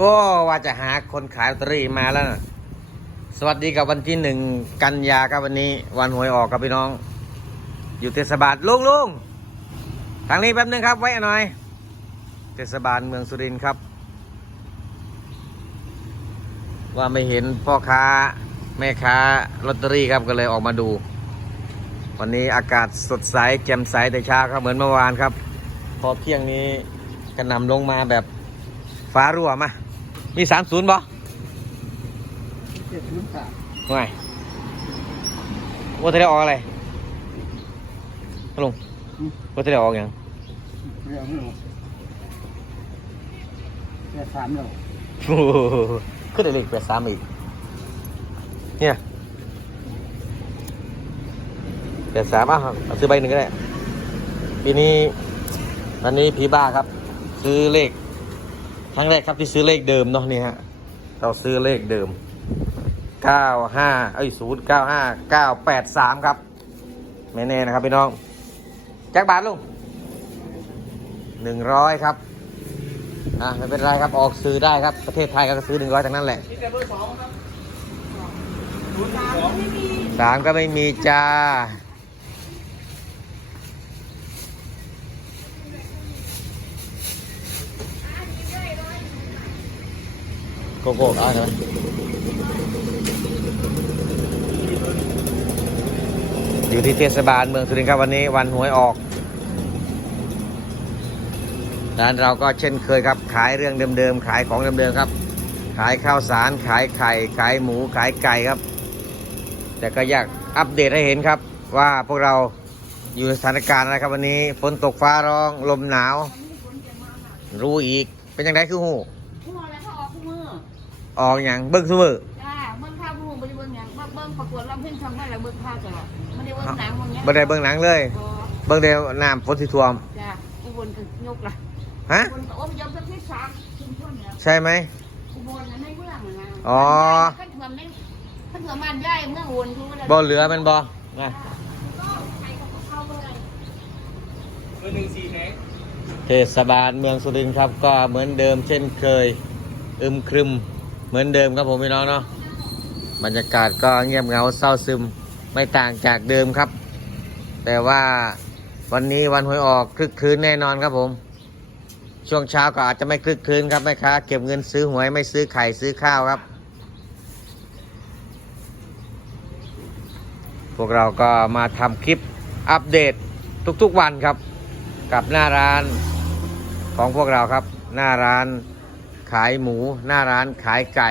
ก็ว่าจะหาคนขายลอตเตอรี่มาแล้วนะสวัสดีกับวันที่หนึ่งกันยาครับวันนี้ วันหวยออกครับพี่น้อง อยู่เทศบาลลุงลุงทางนี้แป๊บนึงครับ ไว้หน่อย เทศบาลเมืองสุรินทร์ครับ ว่าไม่เห็นพ่อค้าแม่ค้าลอตเตอรี่ครับก็เลยออกมาดู วันนี้อากาศสดใสแจ่มใสแต่เช้าครับเหมือนเมื่อวานครับ พอเที่ยงนี้กระหนำลงมาแบบฟ้ารั่วมา มีสามศูนย์บ่เจ็ดน้ำตาไม่ว่าจะได้ออกอะไรลุงว่าจะได้ออกอย่างเรื่องไม่รู้แค่สามแล้วโอ้โหขึ้นได้เลขแปดสามอีก เนี่ยแปดสามอะเอาซื้อใบหนึ่งก็ได้ ปีนี้วันนี้ผีบ้าครับ ซื้อเลข ครั้งแรกครับที่ซื้อเลขเดิมเนาะนี่ฮะเราซื้อเลขเดิม 95 เอ้ย 095 983 ครับ ไม่แน่นะครับพี่น้องแจ็คบาทลุง100 ครับ อะไม่เป็นไรครับออกซื้อได้ครับ ประเทศไทยก็ซื้อ 100ทั้งนั้นแหละนี่เบอร์สองครับสองสามก็ไม่มีจ้า โกโก้เอาใช่ไหมอยู่ที่เทศบาลเมืองสุรินทร์ครับวันนี้วันหวยออกร้านเราก็เช่นเคยครับ ขายเรื่องเดิมๆขายของเดิมๆครับ ขายข้าวสารขายไข่ขายหมูขายไก่ครับ แต่ก็อยากอัปเดตให้เห็นครับ ว่าพวกเราอยู่สถานการณ์อะไรครับวันนี้ฝนตกฟ้าร้องลมหนาว รู้อีกเป็นยังไงคือหู ออกอย่างเบิ้งซุมือจ้าเบิ้งภาพผู้บริเบิ้งอย่างว่าเบิ้งประกวดร้องเพลงทำได้แล้วเบิ้งภาพตลอดไม่ได้เบิ้งหนังมึงเนี้ยบ่ได้เบิ้งหนังเลยพอเบิ้งเดียวน้ำฝนสิท่วมจ้าอุบลก็ยกละฮะอุบลก็โอ้ยยอมสักที่สามชุมชนเนี่ยใช่ไหม อุบลนั้นไม่เมืองนะอ๋อ ขั้นเถื่อนไม่ขั้นเถื่อนมันใหญ่เมืองอุบลทุกบ่เหลือแมันบ่นะเข้าเบอร์เบอร์หนึ่งสี่แหงเทศบาลเมืองสุรินทร์ครับ ก็เหมือนเดิมเช่นเคย อึมครึม เหมือนเดิมครับผมพี่น้องเนาะบรรยากาศก็เงียบเงาเศร้าซึมไม่ต่างจากเดิมครับ แต่ว่าวันนี้วันหวยออกคลึกคลืนแน่นอนครับผม ช่วงเช้าก็อาจจะไม่คลึกคลืนครับแม่ค้าเก็บเงินซื้อหวยไม่ซื้อไข่ซื้อข้าวครับ พวกเราก็มาทำคลิปอัปเดตทุกๆวันครับ กับหน้าร้านของพวกเราครับหน้าร้าน ขายหมู หน้าร้านขายไก่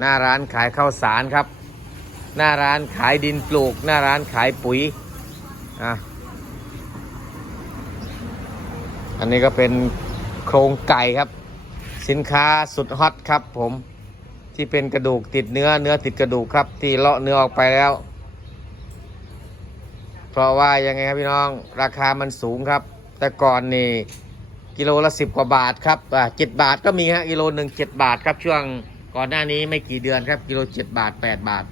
หน้าร้านขายข้าวสารครับ หน้าร้านขายดินปลูก หน้าร้านขายปุ๋ยอะอันนี้ก็เป็นโครงไก่ครับ สินค้าสุดฮอตครับผมที่เป็นกระดูกติดเนื้อเนื้อติดกระดูกครับ ที่เลาะเนื้อออกไปแล้ว เพราะว่ายังไงครับพี่น้องราคามันสูงครับ แต่ก่อนนี่ กิโลละสิบกว่าบาทครับอ่าเจ็ดบาทก็มีฮะกิโลหนึ่งเจ็ดบาทครับช่วงก่อนหน้านี้ไม่กี่เดือนครับกิโลเจ็ดบาทแปดบาท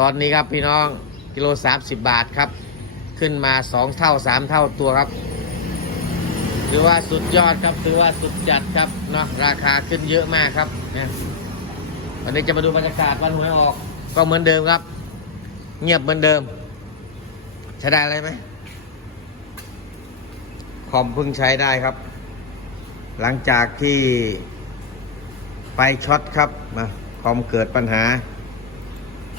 ตอนนี้ครับพี่น้องกิโลสามสิบบาทครับ ขึ้นมาสองเท่าสามเท่าตัวครับถือว่าสุดยอดครับถือว่าสุดจัดครับเนาะราคาขึ้นเยอะมากครับนะวันนี้จะมาดูบรรยากาศวันหวยออก ก็เหมือนเดิมครับ เงียบเหมือนเดิมใช้ได้อะไรไหมคอมเพิ่งใช้ได้ครับ หลังจากที่ไฟช็อตครับมาคอมเกิดปัญหา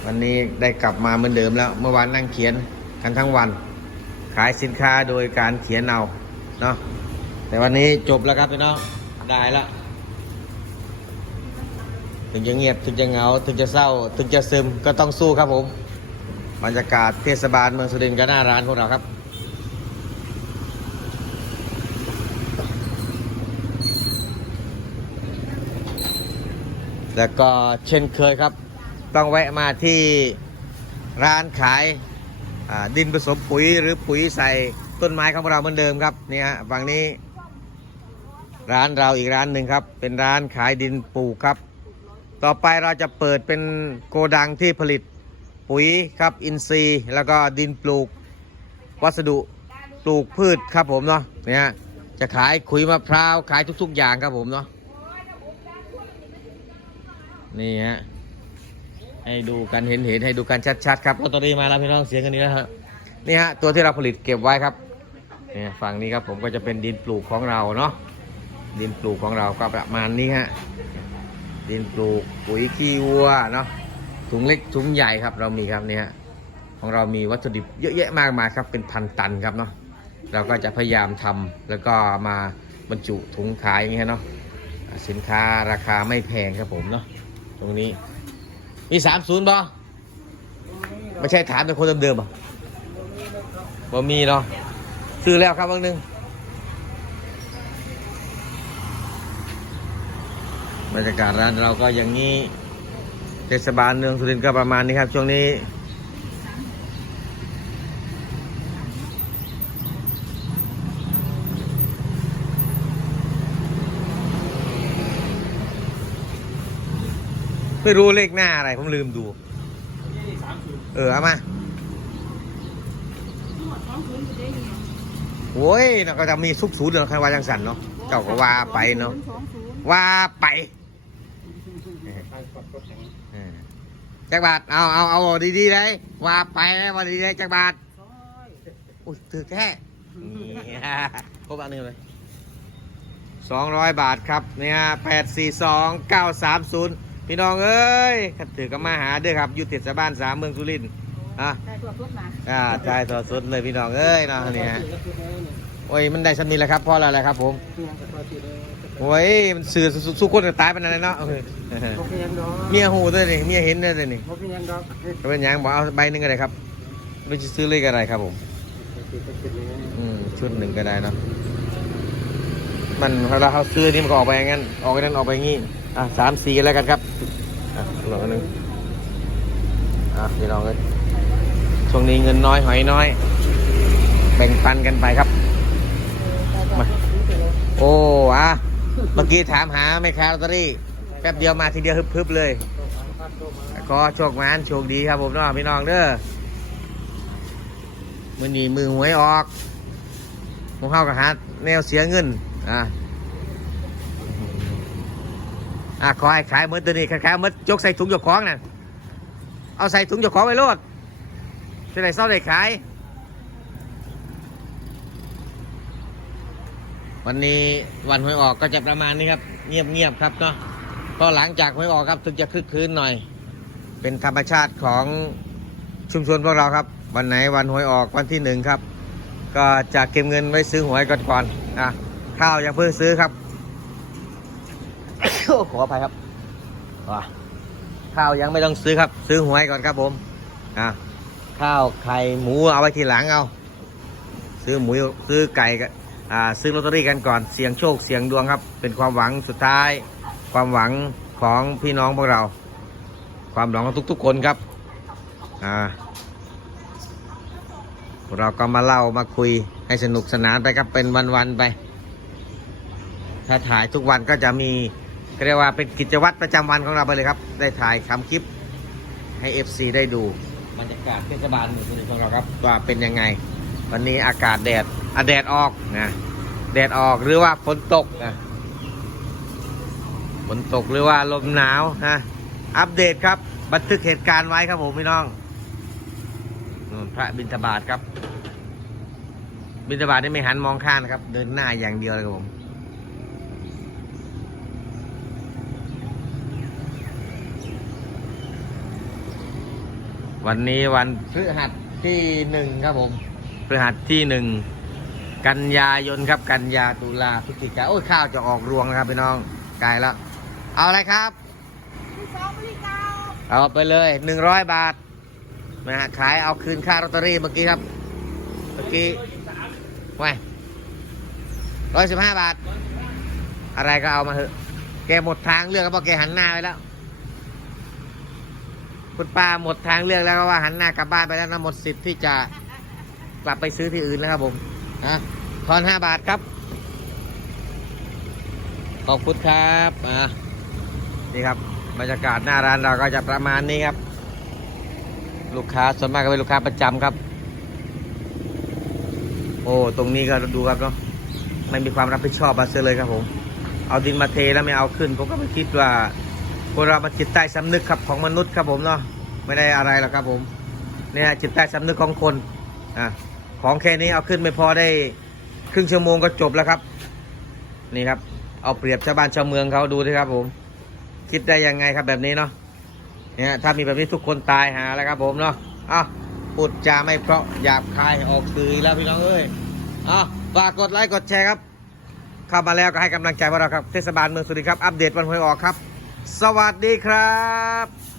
วันนี้ได้กลับมาเหมือนเดิมแล้ว เมื่อวานนั่งเขียนกันทั้งวัน ขายสินค้าโดยการเขียนเอาเนาะแต่วันนี้จบแล้วครับพี่น้องได้แล้วถึงจะเงียบถึงจะเหงาถึงจะเศร้า ถึงจะซึมก็ต้องสู้ครับผมบรรยากาศเทศบาลเมืองสุรินทร์ก็น้าร้านของเราครับ แล้วก็เช่นเคยครับ ต้องแวะมาที่ร้านขายดินผสมปุ๋ยหรือปุ๋ยใส่ต้นไม้ของเราเหมือนเดิมครับนี่ฮะฝั่งนี้ ร้านเราอีกร้านหนึ่งครับ เป็นร้านขายดินปลูกครับ ต่อไปเราจะเปิดเป็นโกดังที่ผลิตปุ๋ยครับอินทรีย์ แล้วก็ดินปลูกวัสดุปลูกพืชครับผมเนาะเนี่ยจะขายขุยมะพร้าวขายทุก ๆ อย่างครับผมเนาะ นี่ฮะให้ดูกันเห็นเห็นให้ดูกันชัดๆครับลอตเตอรี่มาแล้วพี่น้องเสียงกันนี้แล้วครับนี่ฮะตัวที่เราผลิตเก็บไว้ครับนี่ฝั่งนี้ครับผมก็จะเป็นดินปลูกของเราเนาะดินปลูกของเราก็ประมาณนี้ฮะดินปลูกปุ๋ยขี้วัวเนาะถุงเล็กถุงใหญ่ครับเรามีครับเนี่ยฮะของเรามีวัตถุดิบเยอะแยะมากมายครับเป็นพันตันครับเนาะเราก็จะพยายามทำแล้วก็มาบรรจุถุงขายอย่างเงี้ยเนาะสินค้าราคาไม่แพงครับผมเนาะ ตรงนี้ มีสามศูนย์บ่ไม่ใช่ถามเป็นคนเดิมๆบ่บ่มีเนาะซื้อแล้วครับบางหนึงบรรยากาศร้านเราก็อย่างนี้เทศบาลเมืองสุรินทร์ก็ประมาณนี้ครับ ช่วงนี้ ไม่รู้เลขหน้าอะไร ผมลืมดู เออ เอามาโอ้ยเราก็จะมีซุปสูตรเรื่องใครว่าจังสันเนาะ เจ้าก็ว่าไปเนาะ ว่าไปเออจักบาท เอาเอาเอาดีๆเลยว่าไปเลยว่าดีๆเลยจักบาทอุ้ยถือแค่นี่ครบอันหนึงเลยสองร้อยบาทครับ เนี่ยแปดสี่สองเก้าสามศูนย์ พี่น้องเอ้ยขัดถือก็มาหาเด้อครับอยู่เทศบาลสามเมืองสุรินทร์อะได้ตัวทุดมาอ่าจ่ายต่อสุดเลยพี่น้องเอ้ยเนาะนี่ฮะโอ้ยมันได้ชั้นนี้แหละครับเพราะอะไรครับ ผมโอ้ยมันสื่อสุสุคนก็ตายไปนั่นเลยเนาะโอเคโอเคยังดอกเมียหูด้วยนี่เมียเห็นด้วยนี่โอเคยังดอกก็เป็นหยังบอกเอาใบหนึ่งก็ได้ครับเราจะซื้อเลขอะไรครับผมอืมชุดหนึ่งก็ได้เนาะมันเวลาเขาซื้อนี่มันก็ออกไปอย่างนั้นออกไปนั้นออกไปอย่างงี้ อะสามสี่แล้วกันครับ อะหลอกหนึ่งอะพี่น้องเลยช่วงนี้เงินน้อยหอยน้อย แบ่งปันกันไปครับมาโอ้อะเมื่อกี้ถามหาแม่ค้าลอตเตอรี่ แป๊บเดียวมาทีเดียวฮึบๆเลยขอโชคมานโชคดีครับผมเนาะพี่น้องเด้อมือนี้มือหวยออกผมเข้ากับหาแนวเสียเงิน อะ อะขอให้ขายเหมือนตัวนี้ขายเหมือนยกใส่ถุงยกของน่ะเอาใส่ถุงยกของไปโลดจะได้เศร้าได้ขาย วันนี้วันหวยออกก็จะประมาณนี้ครับ เงียบๆครับเนาะก็หลังจากหวยออกครับถึงจะคึกคืนหน่อย เป็นธรรมชาติของชุมชนพวกเราครับ วันไหนวันหวยออกวันที่หนึ่งครับ ก็จะเก็บเงินไว้ซื้อหวยก่อนก่อนอะข้าวยังเพิ่งซื้อครับ ขออภัยครับข้าวยังไม่ต้องซื้อครับ ซื้อหวยก่อนครับผมอะข้าวไข่หมูเอาไว้ทีหลังเอา ซื้อหมูซื้อไก่ก็อ่าซื้อลอตเตอรี่กันก่อนเสี่ยงโชคเสี่ยงดวงครับ เป็นความหวังสุดท้าย ความหวังของพี่น้องพวกเรา ความหวังของทุก ๆ คนครับอ่าเราก็มาเล่ามาคุยให้สนุกสนานไปครับเป็นวันๆไป ถ้าถ่ายทุกวันก็จะมี เรียกว่าเป็นกิจวัตรประจำวันของเราไปเลยครับ ได้ถ่ายคำคลิปให้ FC ได้ดูบรรยากาศเทศบาลเมืองสุรินทร์ของเราครับ ว่าเป็นยังไง วันนี้อากาศแดดอะแดดออกนะแดดออกหรือว่าฝนตกนะฝนตกหรือว่าลมหนาวฮะอัปเดตครับ บันทึกเหตุการณ์ไว้ครับผมพี่น้องพระบิณฑบาตครับ บิณฑบาตนี่ไม่หันมองข้างนะครับ เดินหน้าอย่างเดียวเลยครับผม วันนี้วันพฤหัสที่หนึ่งครับผมพฤหัสที่หนึ่งกันยายนครับ กันยาตุลาพฤศจิกาโอ้ยข้าวจะออกรวงแล้วครับพี่น้องไกลแล้ว เอาอะไรครับเอาไปเลยหนึ่งร้อยบาทนะฮะขายเอาคืนค่าลอตเตอรี่เมื่อกี้ครับ เมื่อกี้ไว้ร้อยสิบห้าบาท อะไรก็เอามาเถอะ แกหมดทางเลือกก็เพราะแกหันหน้าไปแล้ว คุณป้าหมดทางเลือกแล้วก็ว่าหันหน้ากลับบ้านไปแล้วนะหมดสิทธิ์ที่จะกลับไปซื้อที่อื่นแล้วครับผมนะทอนห้าบาทครับ ขอบคุณครับอ่านี่ครับบรรยากาศหน้าร้านเราก็จะประมาณนี้ครับ ลูกค้าส่วนมากก็เป็นลูกค้าประจำครับ โอ้ตรงนี้ก็ดูครับเนาะไม่มีความรับผิดชอบมาเสียเลยครับผม เอาดินมาเทแล้วไม่เอาขึ้นผมก็ไม่คิดว่า คนเรามันจิตใต้สำนึกครับของมนุษย์ครับผมเนาะไม่ได้อะไรหรอกครับผมเนี่ยจิตใต้สำนึกของคนอะของแค่นี้เอาขึ้นไม่พอได้ครึ่งชั่วโมงก็จบแล้วครับ นี่ครับ เอาเปรียบชาวบ้านชาวเมืองเขาดูดิครับผม คิดได้ยังไงครับแบบนี้เนาะเนี่ยถ้ามีแบบนี้ทุกคนตายหาแล้วครับผมเนาะอ้าวพูดจาไม่เพราะหยาบคายออกสื่อแล้วพี่น้องเอ้ยอ้าวฝากกดไลค์กดแชร์ครับ เข้ามาแล้วก็ให้กำลังใจพวกเราครับเทศบาลเมืองสุรินทร์ครับอัปเดตวันหวยออกครับ สวัสดีครับ